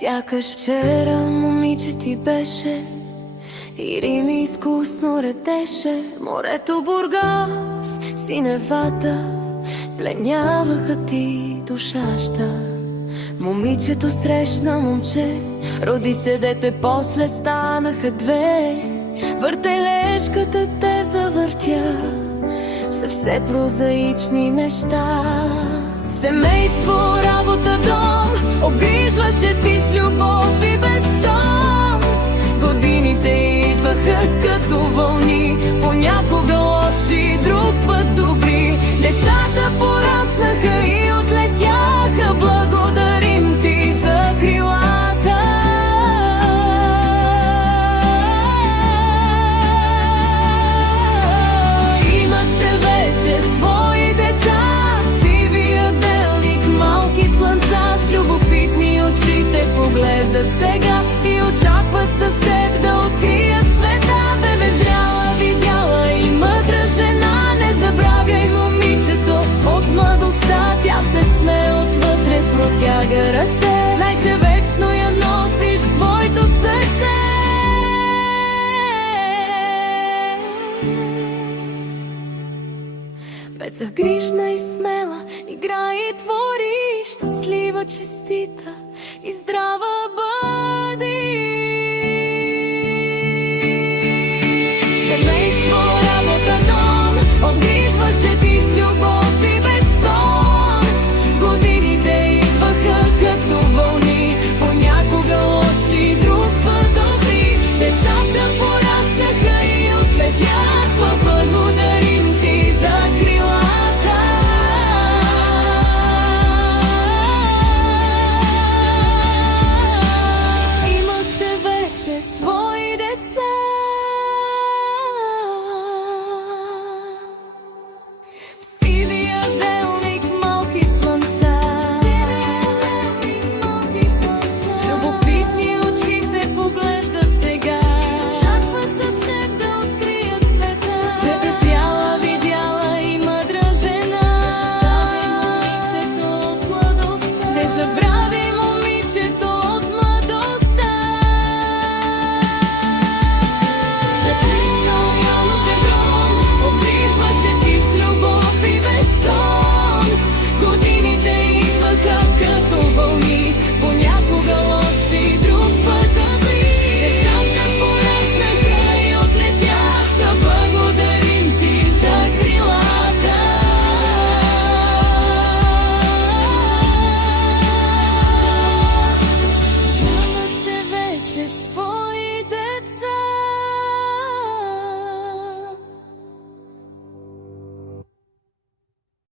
Сякаш вчера момиче ти беше и Рим изкусно редеше. Морето Бургас, синевата пленяваха ти душаща. Момичето срещна момче, роди се дете, после станаха две. Въртележката те завъртя за все прозаични неща. Семейство, работа, дом, обгрижваше ти с любов и без тон. Годините идваха като вълни, понякога лоши, друг път добри. Децата пораснаха и отлетяха, благодарим ти за крилата. Имате вече свои деца, сивия делник, малки слънца, с любопитни очи те поглеждат сега и очакват с теб да открият света. Бебе зряла, видяла и мъдра жена, не забравяй момичето от младостта. Тя се смее отвътре, протяга ръце, знай, че вечно я носиш в своето сърце. Беца грижна и смела, играй и твори, щастлива, честита и здрава бъди. Семейство, работа, дом, обгрижваше ти с любов и без тон. Годините идваха като вълни, понякога лоши, друг път добри. Децата пораснаха и отлетяха, благодарим ти за крилата. Имахте вече свои деца,